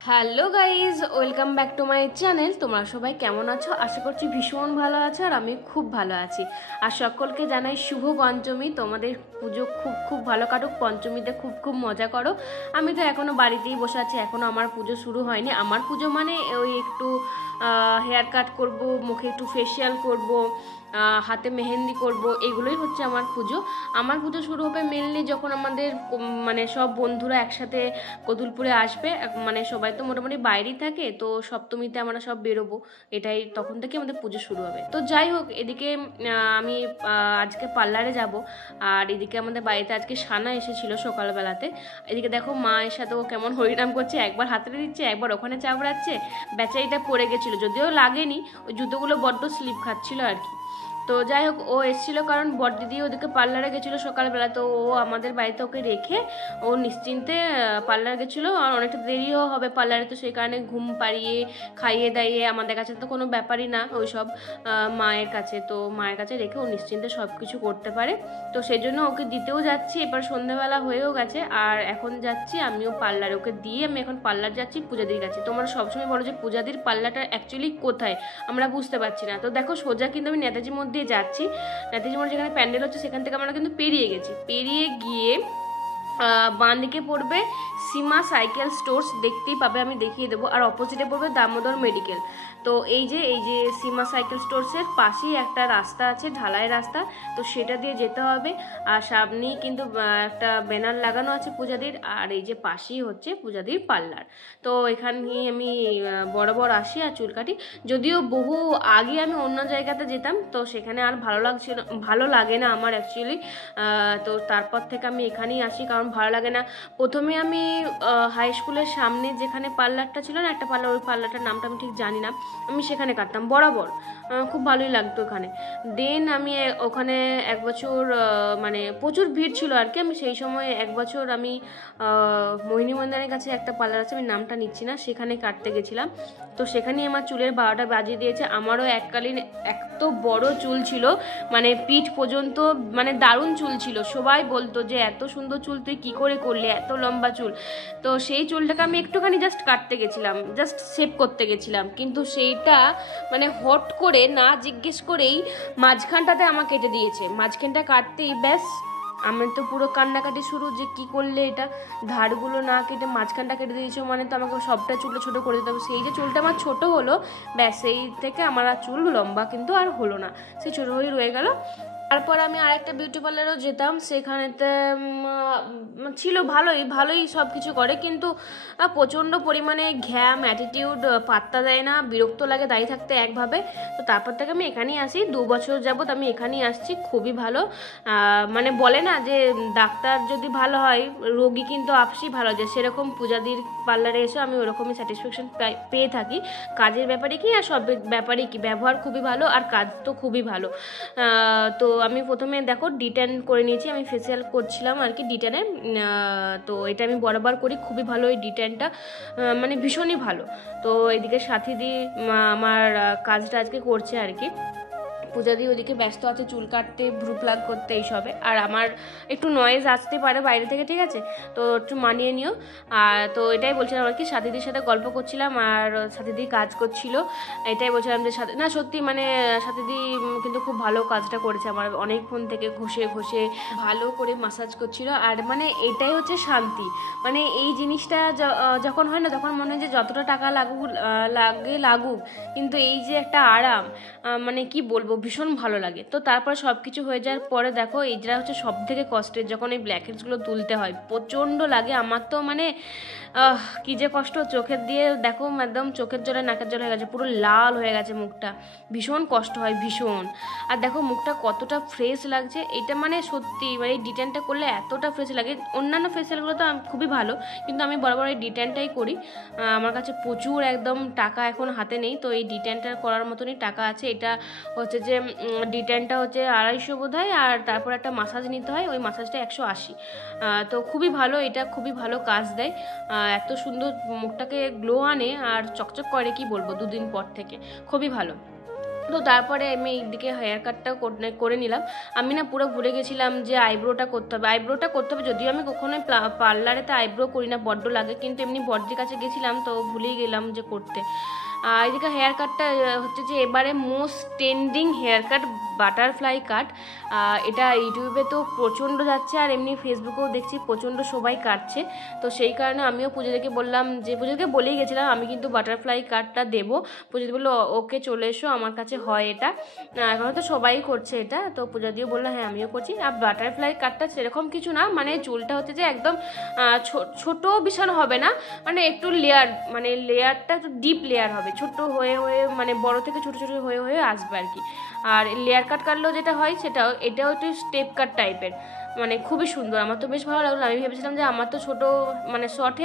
Hello guys, welcome back to my channel. তোমরা সবাই কেমন আছো? আশা করছি ভীষণ ভালো আছো, আর আমি খুব ভালো আছি। আর সকলকে জানাই শুভ পঞ্চমী। তোমাদের পুজো খুব খুব ভালো কাটুক, পঞ্চমীতে খুব খুব মজা করো। আমি তো এখনও বাড়িতেই বসে আছি, এখনও আমার পুজো শুরু হয়নি। আমার পুজো মানে ওই একটু হেয়ার কাট করবো, মুখে একটু ফেসিয়াল করবো, হাতে মেহেন্দি করব, এগুলোই হচ্ছে আমার পুজো। আমার পুজো শুরু হবে মেনলি যখন আমাদের মানে সব বন্ধুরা একসাথে কতুলপুরে আসবে। মানে সবাই তো মোটামুটি বাইরেই থাকে, তো সপ্তমীতে আমরা সব বেরোবো, এটাই তখন থেকে আমাদের পুজো শুরু হবে। তো যাই হোক, এদিকে আমি আজকে পার্লারে যাব, আর এদিকে আমাদের বাড়িতে আজকে সানা এসেছিল সকালবেলাতে। এদিকে দেখো মায়ের সাথে ও কেমন হরিনাম করছে, একবার হাতে দিচ্ছে, একবার ওখানে চাপড়াচ্ছে। বেচারিটা পড়ে গেছিলো, যদিও লাগেনি, ওই জুতোগুলো বড্ড স্লিপ খাচ্ছিল আর কি। তো যাই হোক, ও এসেছিলো কারণ বড়দিদি ওদিকে পার্লারে গেছিলো সকালবেলা, তো ও আমাদের বাড়িতে ওকে রেখে ও নিশ্চিন্তে পার্লার গেছিলো। আর অনেকটা দেরিও হবে পার্লারে, তো সেই কারণে ঘুম পাড়িয়ে খাইয়ে দাইয়ে আমাদের কাছে তো কোনো ব্যাপারই না ওই সব, মায়ের কাছে, তো মায়ের কাছে রেখে ও নিশ্চিন্তে সব কিছু করতে পারে। তো সেই জন্য ওকে দিতেও যাচ্ছি, এবার সন্ধ্যাবেলা হয়েও গেছে, আর এখন যাচ্ছি আমিও পার্লারে, ওকে দিয়ে আমি এখন পার্লার যাচ্ছি পূজাদির কাছে। তোমরা সবসময় বলো যে পূজাদির পার্লারটা অ্যাকচুয়ালি কোথায়, আমরা বুঝতে পারছি না। তো দেখো, সোজা কিন্তু আমি নেতাজি মোড় দিয়ে যাচ্ছি। নেতাজি মোড় যেখানে প্যান্ডেল হচ্ছে সেখান থেকে আমরা কিন্তু পেরিয়ে গেছি। পেরিয়ে গিয়ে বাঁ দিকে পড়বে সীমা সাইকেল স্টোর্স, দেখতেই পাবে, আমি দেখিয়ে দেবো। আর অপোজিটে পড়বে দামোদর মেডিকেল। তো এই যে সীমা সাইকেল স্টোর্সের পাশেই একটা রাস্তা আছে, ঢালাই রাস্তা, তো সেটা দিয়ে যেতে হবে। আর সামনেই কিন্তু একটা ব্যানার লাগানো আছে পূজাদির, আর এই যে পাশেই হচ্ছে পূজাদির পার্লার। তো এখানেই আমি বরাবর আসি আর চুল কাটি। যদিও বহু আগে আমি অন্য জায়গাতে যেতাম, তো সেখানে আর ভালো লাগে না আমার অ্যাকচুয়ালি। তো তারপর থেকে আমি এখানেই আসি, কারণ ভালো লাগে না। প্রথমে আমি হাই স্কুলের সামনে যেখানে পার্লারটা ছিল না, একটা পার্লার, ওই পার্লারটার নামটা আমি ঠিক জানি না, আমি সেখানে কাটতাম বরাবর, খুব ভালোই লাগতো ওখানে। দেন আমি ওখানে এক বছর, মানে প্রচুর ভিড় ছিল আর কি, আমি সেই সময় এক বছর আমি মোহিনী মন্দিরের কাছে একটা পার্লার আছে, আমি নামটা নিচ্ছি না, সেখানে কাটতে গেছিলাম। তো সেখানেই আমার চুলের 12টা বাজিয়ে দিয়েছে। আমারও এককালীন এত বড় চুল ছিল, মানে পিঠ পর্যন্ত, মানে দারুণ চুল ছিল। সবাই বলতো যে এত সুন্দর চুল তুই কী করে করলি, এত লম্বা চুল। তো সেই চুলটাকে আমি একটুখানি জাস্ট কাটতে গেছিলাম, জাস্ট শেভ করতে গেছিলাম, কিন্তু সেইটা মানে হট করে না জিজ্ঞেস করেই মাঝখানটাতে আমার কেটে দিয়েছে। মাঝখানটা কাটতেই ব্যাস আমি তো পুরো কান্নাকাটি শুরু, যে কি করলে এটা, ধারগুলো না কেটে মাঝখানটা কেটে দিয়েছো, মানে তো আমাকে সবটা চুলটা ছোটো করে দিতে হবে। সেই যে চুলটা আমার ছোটো হলো, ব্যাস সেই থেকে আমার আর চুল লম্বা কিন্তু আর হলো না, সেই ছোটো হয়েই রয়ে গেল। তারপর আমি আরেকটা বিউটি পার্লারও যেতাম, সেখানেতে ছিল ভালোই ভালোই সব কিছু করে, কিন্তু প্রচণ্ড পরিমাণে ঘ্যাম, অ্যাটিটিউড, পাত্তা দেয় না, বিরক্ত লাগে দাঁড়িয়ে থাকতে একভাবে। তো তারপর থেকে আমি এখানেই আসি, 2 বছর যাবত আমি এখানেই আসছি, খুবই ভালো। মানে বলে না যে ডাক্তার যদি ভালো হয়, রোগী কিন্তু আপসই ভালো যায়, সেরকম পূজাদির পার্লারে এসে আমি ওরকমই স্যাটিসফ্যাকশন পেয়ে থাকি। কাজের ব্যাপারে কি আর সব ব্যাপারে কি, ব্যবহার খুবই ভালো আর কাজ তো খুবই ভালো। তো আমি প্রথমে দেখো ডিটেন করে নিয়েছি, আমি ফেসিয়াল করছিলাম আর কি ডিটেনে। তো এটা আমি বরাবর করি, খুবই ভালো এই ডিটেনটা, মানে ভীষণই ভালো। তো এদিকে সাথীদি আমার কাজটা আজকে করছে আর কি। পূজাদি ওদিকে ব্যস্ত আছে চুল কাটতে, ভ্রু প্লাগ করতে, এইসবে। আর আমার একটু নয়েজ আসতে পারে বাইরে থেকে, ঠিক আছে, তো একটু মানিয়ে নিও। আর তো এটাই বলছিলাম আর কি, সাথীদির সাথে গল্প করছিলাম, আর সাথীদি কাজ করছিল, এটাই বলছিলাম যে না সত্যি মানে সাথীদি কিন্তু খুব ভালো কাজটা করেছে, আমার অনেকক্ষণ থেকে ঘষে ঘষে ভালো করে মাসাজ করছিল। আর মানে এটাই হচ্ছে শান্তি, মানে এই জিনিসটা যখন হয় না, তখন মনে হয় যে যতটা টাকা লাগুক, কিন্তু এই যে একটা আরাম, মানে কি বলবো, ভীষণ ভালো লাগে। তো তারপর সব কিছু হয়ে যাওয়ার পরে দেখো, এইটা হচ্ছে সব থেকে কষ্টের, যখন এই ব্ল্যাকহেডসগুলো তুলতে হয়, প্রচণ্ড লাগে আমার তো, মানে কী যে কষ্ট। চোখের দিয়ে দেখো একদম চোখের জলে নাকের জল হয়ে গেছে, পুরো লাল হয়ে গেছে মুখটা, ভীষণ কষ্ট হয় ভীষণ। আর দেখো মুখটা কতটা ফ্রেশ লাগছে, এটা মানে সত্যি, মানে এই ডিটেনটা করলে এতটা ফ্রেশ লাগে। অন্যান্য ফেসিয়ালগুলো তো খুবই ভালো, কিন্তু আমি বরাবর এই ডিটেনটাই করি। আমার কাছে প্রচুর একদম টাকা এখন হাতে নেই, তো এই ডিটেনটা করার মতনই টাকা আছে। এটা হচ্ছে যে ডিটেনটা হচ্ছে 250 বোধ হয়, আর তারপর একটা মাসাজ নিতে হয়, ওই মাসাজটা 180। তো খুবই ভালো, এটা খুবই ভালো কাজ দেয়, এত সুন্দর মুখটাকে গ্লো আনে আর চকচক করে, কি বলবো, 2 দিন পর থেকে খুবই ভালো। তো তারপরে আমি এইদিকে হেয়ার কাটটাও করে নিলাম। আমি না পুরো ভুলে গেছিলাম যে আইব্রোটা করতে হবে, যদিও আমি কখনোই পার্লারেতে আইব্রো করি না, বড্ড লাগে, কিন্তু এমনি বড়দির কাছে গেছিলাম তো ভুলেই গেলাম যে করতে। এদিকে হেয়ার কাটটা হচ্ছে যে এবারে most trending hair cut butterfly cut. এটা ইউটিউবে তো প্রচণ্ড যাচ্ছে, আর এমনি ফেসবুকেও দেখছি প্রচণ্ড সবাই কাটছে। তো সেই কারণে আমিও পুজোদেরকে বললাম, যে পুজোকে বলেই গেছিলাম আমি কিন্তু বাটারফ্লাই কাটটা দেবো। পুজোদি বললো ওকে চলে এসো, আমার কাছে হয় এটা, এখন তো সবাই করছে এটা। তো পূজা দিয়ে বললো হ্যাঁ আমিও করছি। আর বাটারফ্লাই কাটটা সেরকম কিছু না, মানে চুলটা হচ্ছে যে একদম ছোট বিশাল হবে না, মানে একটু লেয়ার, মানে লেয়ারটা একটু ডিপ লেয়ার হবে, ছোট হয়ে হয়ে মানে বড় থেকে ছোট ছোট হয়ে হয়ে আসবে আর কি। আর লেয়ার কাট কাটলেও যেটা হয় এটাও একটু স্টেপ কাট টাইপের, মানে খুবই সুন্দর। আমার তো বেশ ভালো লাগলো। আমি ভেবেছিলাম যে আমার তো ছোটো মানে শর্ট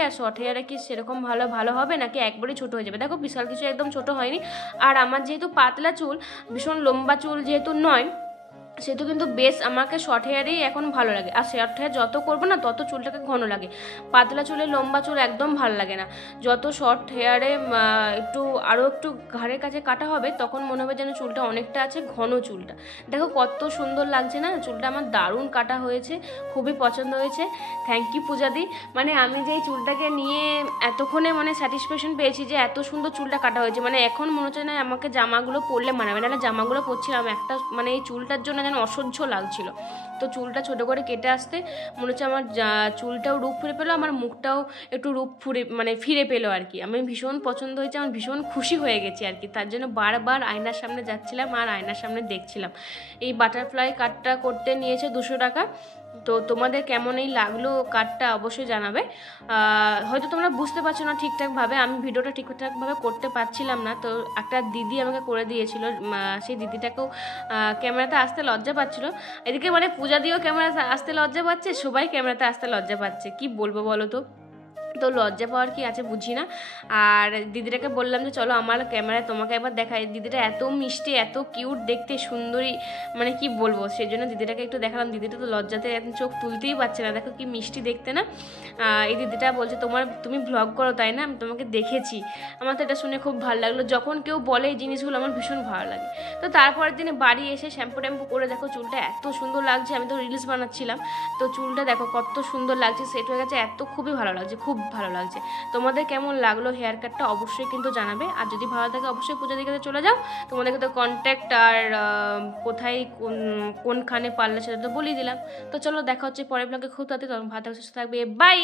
হেয়ারে কি সেরকম ভালো হবে নাকি একবারই ছোটো হয়ে যাবে। দেখো বিশাল কিছু একদম ছোটো হয়নি। আর আমার যেহেতু পাতলা চুল, ভীষণ লম্বা চুল যেহেতু নয়, সেহেতু কিন্তু বেশ আমাকে শর্ট হেয়ারেই এখন ভালো লাগে। আর শর্ট হেয়ার যত করবো না তত চুলটাকে ঘন লাগে, পাতলা চুলে লম্বা চুল একদম ভালো লাগে না। যত শর্ট হেয়ারে আরও একটু ঘাড়ের কাছে কাটা হবে তখন মনে হবে যেন চুলটা অনেকটা আছে, ঘন চুলটা। দেখো কত সুন্দর লাগছে না চুলটা, আমার দারুণ কাটা হয়েছে, খুবই পছন্দ হয়েছে। থ্যাংক ইউ পূজাদি। মানে আমি যে এই চুলটাকে নিয়ে এতক্ষণে মানে স্যাটিসফ্যাকশন পেয়েছি যে এত সুন্দর চুলটা কাটা হয়েছে, মানে এখন মনে হচ্ছে না আমাকে জামাগুলো পরলে মানাবে, না জামাগুলো পরছিলাম একটা মানে এই চুলটার জন্য যেন অসহ্য লাগছিল। তো চুলটা ছোটো করে কেটে আসতে মনে হচ্ছে আমার চুলটাও রূপ ফিরে পেলো, আমার মুখটাও একটু রূপ ফিরে পেলো আর কি। আমি ভীষণ পছন্দ হয়েছে, আমার ভীষণ খুশি হয়ে গেছি আর কি। তার জন্য বারবার আয়নার সামনে যাচ্ছিলাম আর আয়নার সামনে দেখছিলাম। এই বাটারফ্লাই কাটটা করতে নিয়েছে 200 টাকা। তো তোমাদের কেমন এই লাগলো কাটটা অবশ্যই জানাবে। হয়তো তোমরা বুঝতে পারছো না ঠিকঠাকভাবে, আমি ভিডিওটা ঠিকঠাকভাবে করতে পারছিলাম না। তো একটা দিদি আমাকে করে দিয়েছিল, সেই দিদিটাকেও ক্যামেরাতে আসতে লজ্জা পাচ্ছিলো। এদিকে মানে পূজা দিয়েও ক্যামেরাতে আসতে লজ্জা পাচ্ছে, সবাই ক্যামেরাতে আসতে লজ্জা পাচ্ছে, কি বলবো বলো তো। তো লজ্জা পাওয়ার কি আছে বুঝি না। আর দিদিটাকে বললাম যে চলো আমার ক্যামেরায় তোমাকে একবার দেখাই। দিদিটা এত মিষ্টি, এত কিউট দেখতে, সুন্দরী, মানে কি বলবো, সেই জন্য দিদিটাকে একটু দেখালাম। দিদিটা তো লজ্জাতে এখন চোখ তুলতেই পারছে না, দেখো কি মিষ্টি দেখতে না। এই দিদিটা বলছে তুমি ভ্লগ করো তাই না, আমি তোমাকে দেখেছি। আমার তো এটা শুনে খুব ভালো লাগলো, যখন কেউ বলে এই জিনিসগুলো আমার ভীষণ ভালো লাগে। তো তারপরের দিনে বাড়ি এসে শ্যাম্পু ট্যাম্পু করে দেখো চুলটা এত সুন্দর লাগছে। আমি তো রিলস বানাচ্ছিলাম, তো চুলটা দেখো কত সুন্দর লাগছে, সেট হয়ে গেছে, খুবই ভালো লাগছে, খুব ভালো লাগছে। তোমাদের কেমন লাগলো হেয়ার কাটটা অবশ্যই কিন্তু জানাবে। আর যদি ভালো থাকে অবশ্যই পূজা দিকে চলে যাও। তোমাদেরকে তো কন্ট্যাক্ট আর কোথায় কোনখানে পারলে সেটা তো বলেই দিলাম। তো চলো দেখা হচ্ছে পরের ব্লগে খুব তাড়াতাড়ি। তখন ভালো থাকবে, সুস্থ থাকবে, বাই।